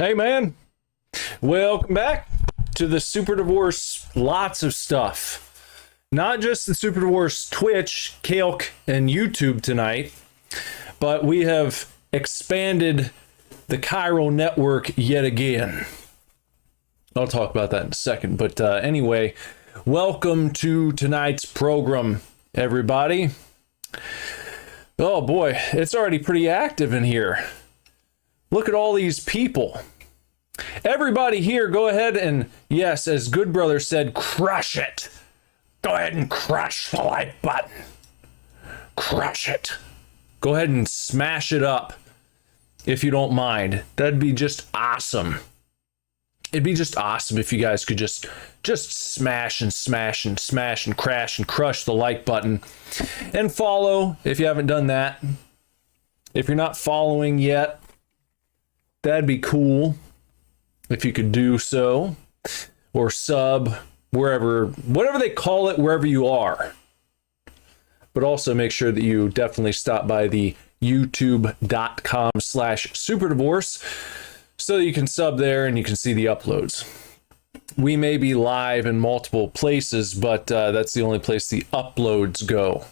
Hey man, welcome back to the Super Divorce. Lots of stuff. Not just the Super Divorce Twitch, Kalk, and YouTube tonight, but we have expanded the chiral network yet again. I'll talk about that in a second, but anyway, welcome to tonight's program, everybody. Oh boy, it's already pretty active in here. Look at all these people. Everybody here, go ahead and, yes, as Good Brother said, crush it. Go ahead and crush the like button. Crush it. Go ahead and smash it up if you don't mind. That'd be just awesome. It'd be just awesome if you guys could just smash and smash and smash and crash and crush the like button and follow if you haven't done that. If you're not following yet, that'd be cool if you could do so, or sub wherever, whatever they call it, wherever you are. But also make sure that you definitely stop by the youtube.com/superdivorce so that you can sub there and you can see the uploads. We may be live in multiple places, but that's the only place the uploads go.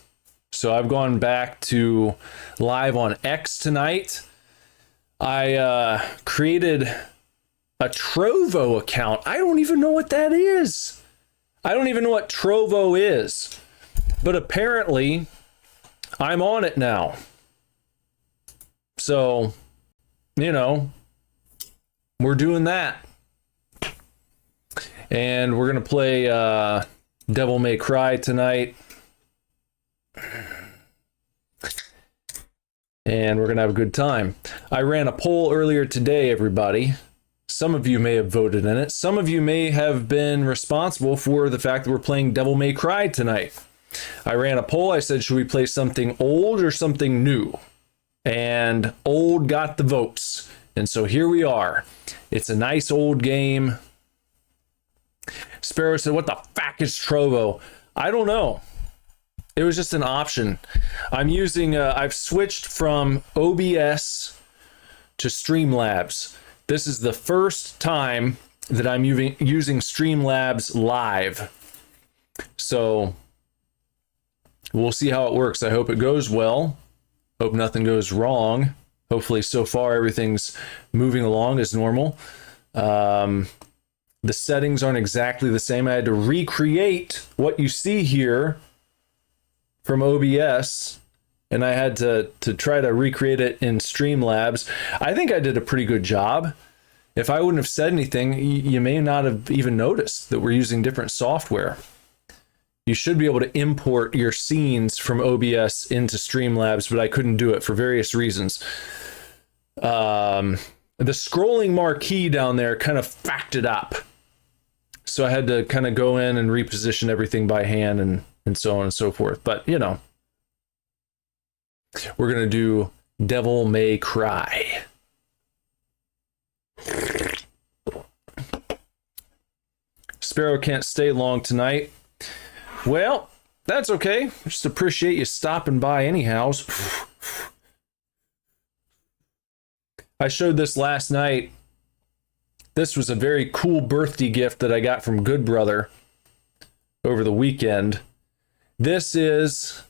So I've gone back to live on X tonight. I created a Trovo account. I don't even know what that is. I don't even know what Trovo is. But apparently, I'm on it now. So, you know, we're doing that. And we're going to play Devil May Cry tonight. And we're going to have a good time. I ran a poll earlier today, everybody. Some of you may have voted in it. Some of you may have been responsible for the fact that we're playing Devil May Cry tonight. I ran a poll. I said, should we play something old or something new? And old got the votes. And so here we are. It's a nice old game. Sparrow said, what the fuck is Trovo? I don't know. It was just an option. I'm using, I've switched from OBS to Streamlabs. This is the first time that I'm using Streamlabs live. So we'll see how it works. I hope it goes well. Hope nothing goes wrong. Hopefully so far everything's moving along as normal. The settings aren't exactly the same. I had to recreate what you see here from OBS, and I had to try to recreate it in Streamlabs. I think I did a pretty good job. If I wouldn't have said anything, you may not have even noticed that we're using different software. You should be able to import your scenes from OBS into Streamlabs, but I couldn't do it for various reasons. The scrolling marquee down there kind of fucked it up. So I had to kind of go in and reposition everything by hand and so on and so forth. But, you know, we're going to do Devil May Cry. Sparrow can't stay long tonight. Well, that's okay. Just appreciate you stopping by anyhows. I showed this last night. This was a very cool birthday gift that I got from Good Brother over the weekend. This is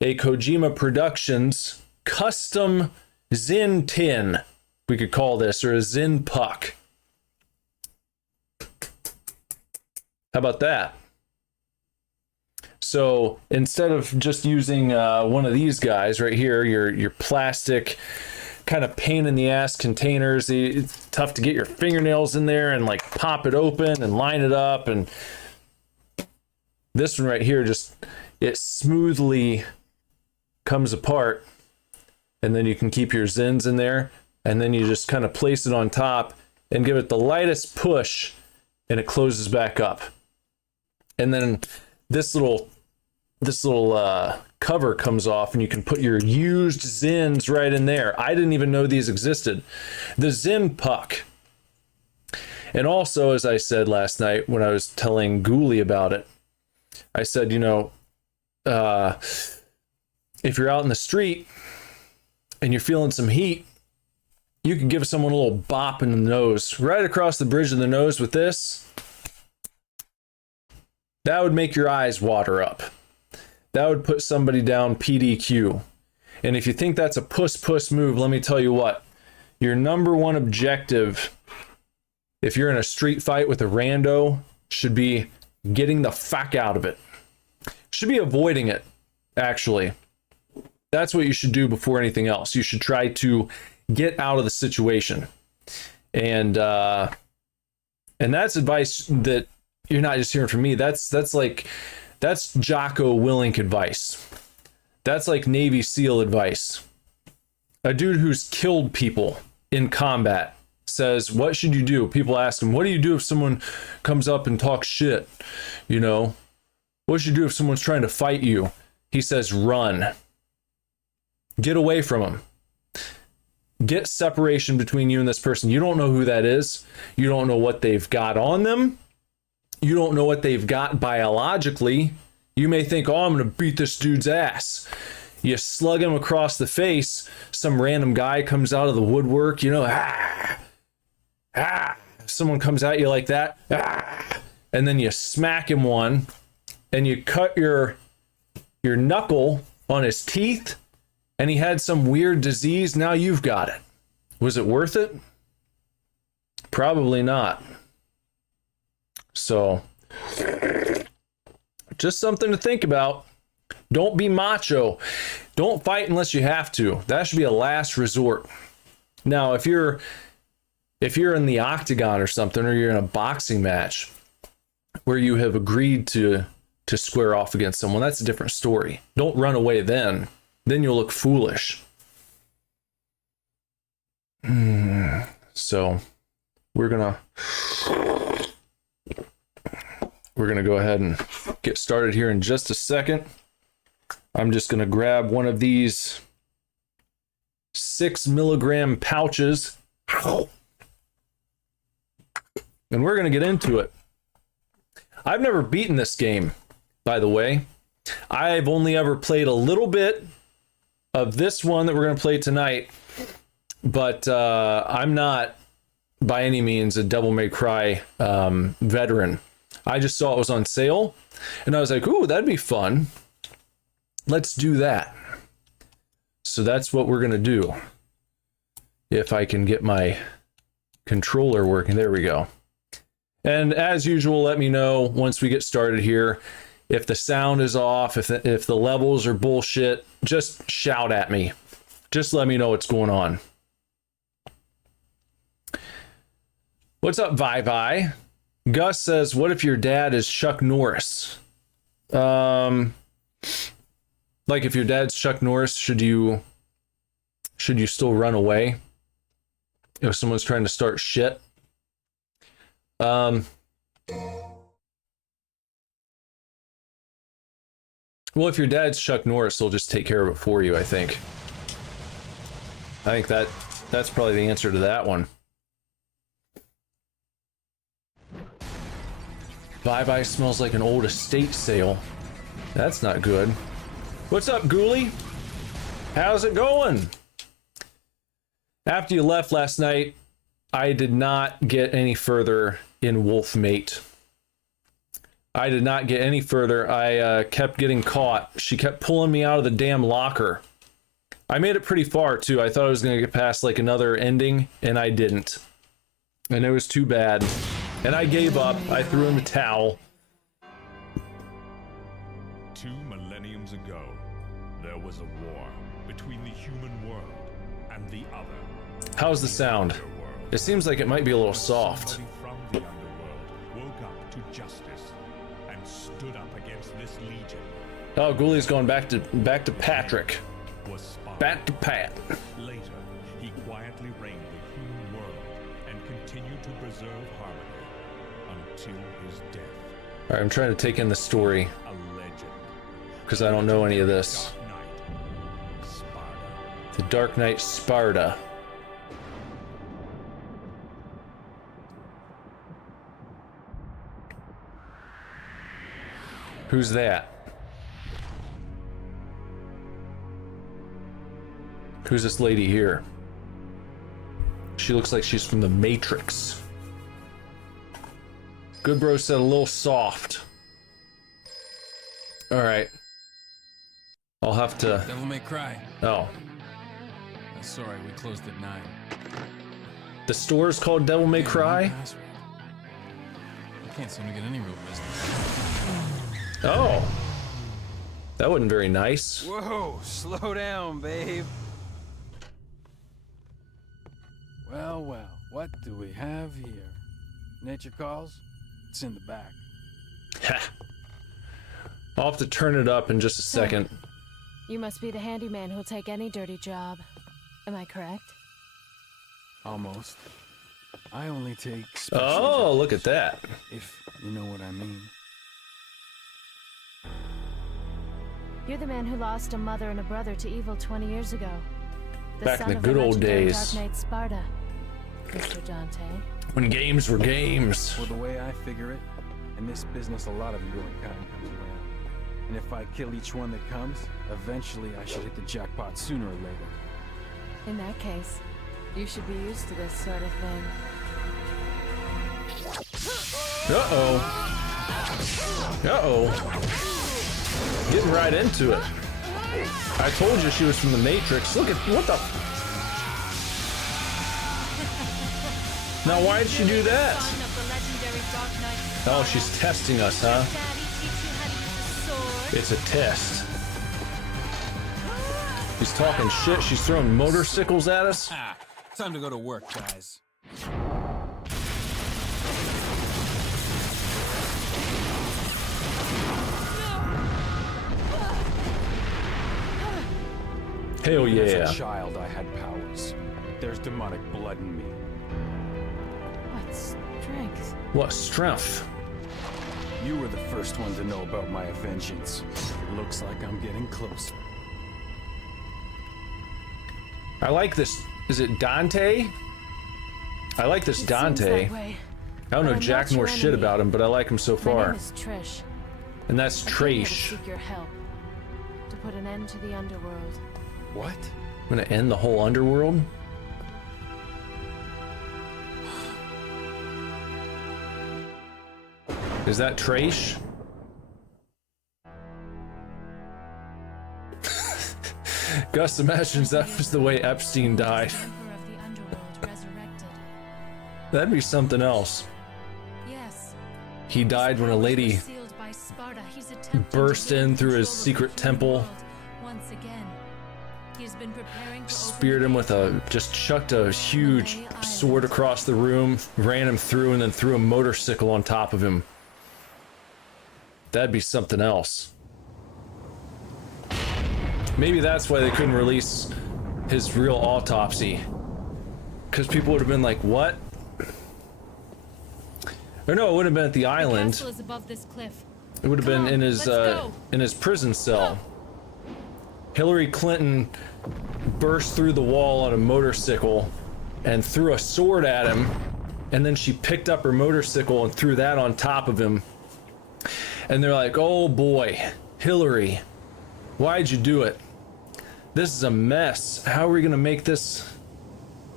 a Kojima Productions custom Zin tin, we could call this, or a Zin puck. How about that? So instead of just using one of these guys right here, your plastic kind of pain in the ass containers, it's tough to get your fingernails in there and like pop it open and line it up, and this one right here, just it smoothly comes apart, and then you can keep your Zins in there, and then you just kind of place it on top and give it the lightest push, and it closes back up. And then this little cover comes off, and you can put your used Zins right in there. I didn't even know these existed. The Zin puck. And also, as I said last night when I was telling Ghoulie about it, I said, you know, if you're out in the street and you're feeling some heat you could give someone a little bop in the nose, right across the bridge of the nose with this. That would make your eyes water up. That would put somebody down PDQ. And if you think that's a puss move, let me tell you what. Your number one objective, if you're in a street fight with a rando, should be getting the fuck out of it. Should be avoiding it, actually. That's what you should do before anything else. You should try to get out of the situation. And that's advice that you're not just hearing from me. That's Jocko Willink advice. That's like Navy SEAL advice. A dude who's killed people in combat says, what should you do? People ask him, what do you do if someone comes up and talks shit? You know, what should you do if someone's trying to fight you? He says, run. Get away from him. Get separation between you and this person. You don't know who that is. You don't know what they've got on them. You don't know what they've got biologically. You may think, oh, I'm going to beat this dude's ass. You slug him across the face. Some random guy comes out of the woodwork, you know, someone comes at you like that, and then you smack him one, and you cut your knuckle on his teeth, and he had some weird disease. Now you've got it. Was it worth it? Probably not. So, just something to think about. Don't be macho. Don't fight unless you have to. That should be a last resort. Now, if you're in the octagon or something, or you're in a boxing match where you have agreed to square off against someone, that's a different story. Don't run away then. Then you'll look foolish. So, we're gonna go ahead and get started here in just a second. I'm just gonna grab one of these 6 milligram pouches, and we're gonna get into it. I've never beaten this game, by the way. I've only ever played a little bit of this one that we're gonna play tonight, but I'm not by any means a Devil May Cry veteran. I just saw it was on sale, and I was like, ooh, that'd be fun. Let's do that. So that's what we're going to do. If I can get my controller working. There we go. And as usual, let me know once we get started here. If the sound is off, if the levels are bullshit, just shout at me. Just let me know what's going on. What's up, Vi? Gus says, what if your dad is Chuck Norris? Like if your dad's Chuck Norris, should you still run away if someone's trying to start shit? Well, if your dad's Chuck Norris, he'll just take care of it for you, I think. That's probably the answer to that one. Bye smells like an old estate sale. That's not good. What's up, Ghoulie? How's it going? After you left last night, I did not get any further in Wolfmate. I did not get any further. I kept getting caught. She kept pulling me out of the damn locker. I made it pretty far, too. I thought I was going to get past, like, another ending, and I didn't. And it was too bad. And I gave up. I threw in the towel. 2 millenniums ago, there was a war between the human world and the other. How's the sound? It seems like it might be a little soft. Somebody from the underworld woke up to justice and stood up against this legion. Oh, Ghoulie's going back to Patrick. Was Sparta. Back to Pat. Later, he quietly reigned the human world and continued to preserve harmony until his death. All right, I'm trying to take in the story A legend. because I don't know any of this. Dark Knight, Sparta. The Dark Knight Sparta. Who's that? Who's this lady here? She looks like she's from the Matrix. Good bro said a little soft. All right. I'll have to. Devil May Cry. Oh. Sorry, we closed at 9. The store's called Devil May Cry? I can't seem to get any real business. Oh. That wasn't very nice. Whoa, slow down, babe. Well, well, what do we have here? Nature calls? It's in the back. Ha. I'll have to turn it up in just a second. You must be the handyman who'll take any dirty job. Am I correct? Almost. I only take special Oh, jobs, look at that. if you know what I mean. You're the man who lost a mother and a brother to evil 20 years ago. Back in son the of good old legendary days. Dark Knight Sparta, Mr. Dante. When games were games. Well, the way I figure it, in this business a lot of your own kind comes around. And if I kill each one that comes, eventually I should hit the jackpot sooner or later. In that case, you should be used to this sort of thing. Uh-oh. Uh-oh. Getting right into it. I told you she was from the Matrix. Look at what the. Now why'd she do that? Oh, she's testing us, huh? It's a test. She's talking shit. She's throwing motorcycles at us. Ah, time to go to work, guys. Hell Even yeah. As a child, I had powers. There's demonic blood in me. What strength? What strength. You were the first one to know about my vengeance. It looks like I'm getting closer. I like this. Is it Dante? I like this It seems Dante. that way. I don't know But I'm jack not your nor shit enemy. about him, but I like him so My far. name is Trish. And that's I came here to Trash. seek your help to put an end to the underworld. What? I'm gonna end the whole underworld? Is that Trash? Gus imagines that was the way Epstein died. The Emperor of the Underworld resurrected. That'd be something else. Yes. He died when a lady Sealed by Sparta. He's attempting burst to gain in through his control of secret the temple, world once again. He's been preparing to speared him with a, just chucked a huge sword across the room, ran him through, and then threw a motorcycle on top of him. That'd be something else. Maybe that's why they couldn't release his real autopsy. Because people would have been like, what? Or no, it would have been at the island. castle is above this cliff. It would have been Come on, in his let's go. in his prison cell. Hillary Clinton burst through the wall on a motorcycle and threw a sword at him, and then she picked up her motorcycle and threw that on top of him. And they're like, "Oh boy, Hillary, why'd you do it? This is a mess. How are we gonna make this?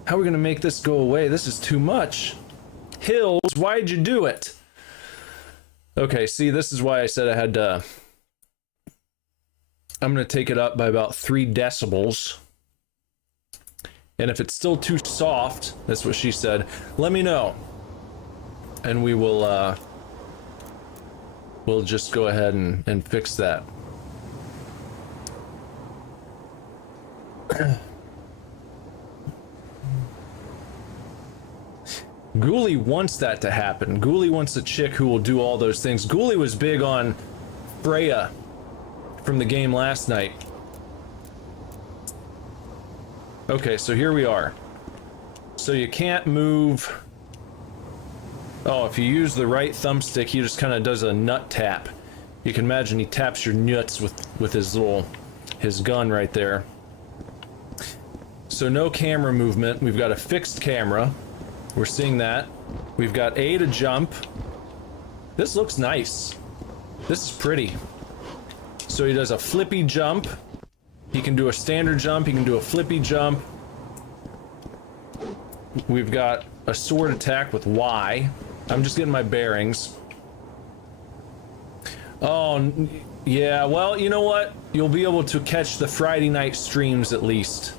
How are we gonna make this go away? This is too much. Hills, why'd you do it?" Okay, see, this is why I said I had to. I'm going to take it up by about 3 decibels. And if it's still too soft, that's what she said, let me know. And we will, we'll just go ahead and fix that. Ghoulie wants that to happen. Ghoulie wants a chick who will do all those things. Ghoulie was big on Freya from the game last night. Okay, so here we are. So you can't move. Oh, if you use the right thumbstick, he just kind of does a nut tap. You can imagine he taps your nuts with his gun right there. So no camera movement. We've got a fixed camera. We're seeing that. We've got A to jump. This looks nice. This is pretty. So he does a flippy jump. He can do a standard jump. He can do a flippy jump. we've got a sword attack with Y. I'm just getting my bearings. Oh, yeah, well, you know what? You'll be able to catch the Friday night streams at least.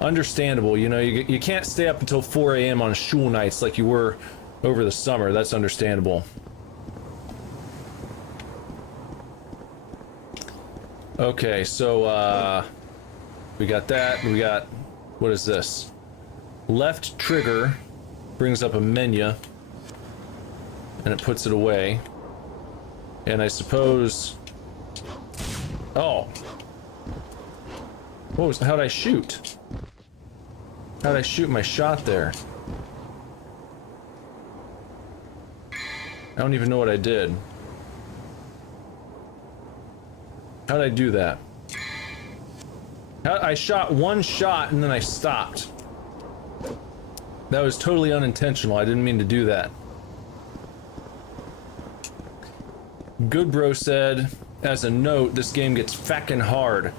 Understandable, you know, you can't stay up until 4 a.m. on shul nights like you were over the summer. That's understandable. Okay, so, we got that. We got, what is this? Left trigger brings up a menu, and it puts it away. And I suppose... Oh! What was... How'd I shoot? How'd I shoot my shot there? I don't even know what I did. How'd I do that? I shot one shot and then I stopped. That was totally unintentional. I didn't mean to do that. Good Bro said, as a note, this game gets feckin' hard.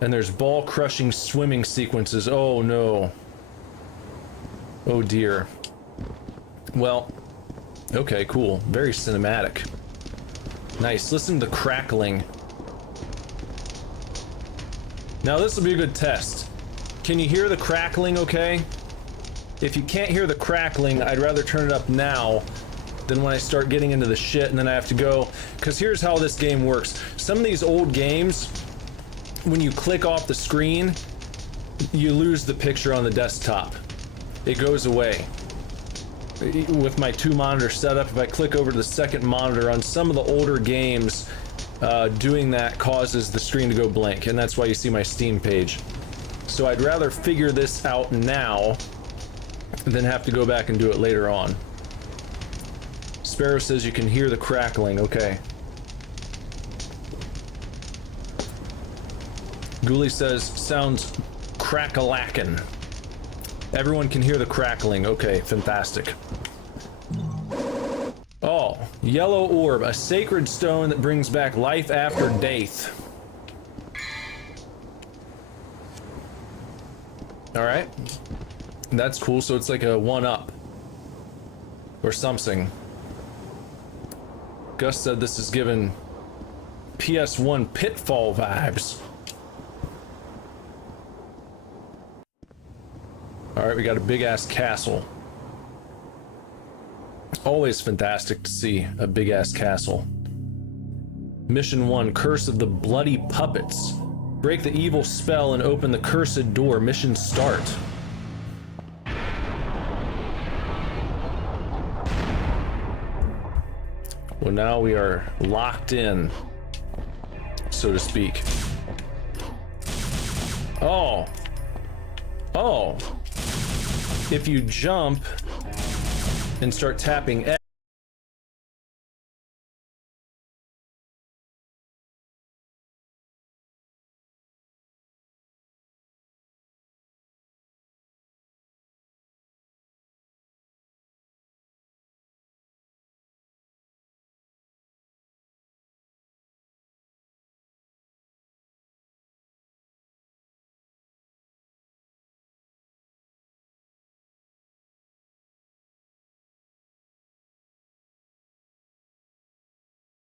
And there's ball-crushing swimming sequences. Oh no. Oh dear. Well, okay, cool. Very cinematic. Nice. Listen to the crackling. Now this will be a good test. Can you hear the crackling okay? If you can't hear the crackling, I'd rather turn it up now than when I start getting into the shit and then I have to go. Because here's how this game works. Some of these old games, when you click off the screen, you lose the picture on the desktop. It goes away. With my 2-monitor setup, if I click over to the second monitor on some of the older games, doing that causes the screen to go blank, and that's why you see my Steam page. So I'd rather figure this out now than have to go back and do it later on. Sparrow says you can hear the crackling. Okay. Ghoulie says sounds crack-a-lackin'. Everyone can hear the crackling. Okay, fantastic. Oh, yellow orb, a sacred stone that brings back life after death. Alright. That's cool, so it's like a 1-up. Or something. Gus said this is given PS1 Pitfall vibes. Alright, we got a big-ass castle. Always fantastic to see a big-ass castle. Mission 1, Curse of the Bloody Puppets. Break the evil spell and open the cursed door. Mission start. Well, now we are locked in, so to speak. Oh. Oh. If you jump and start tapping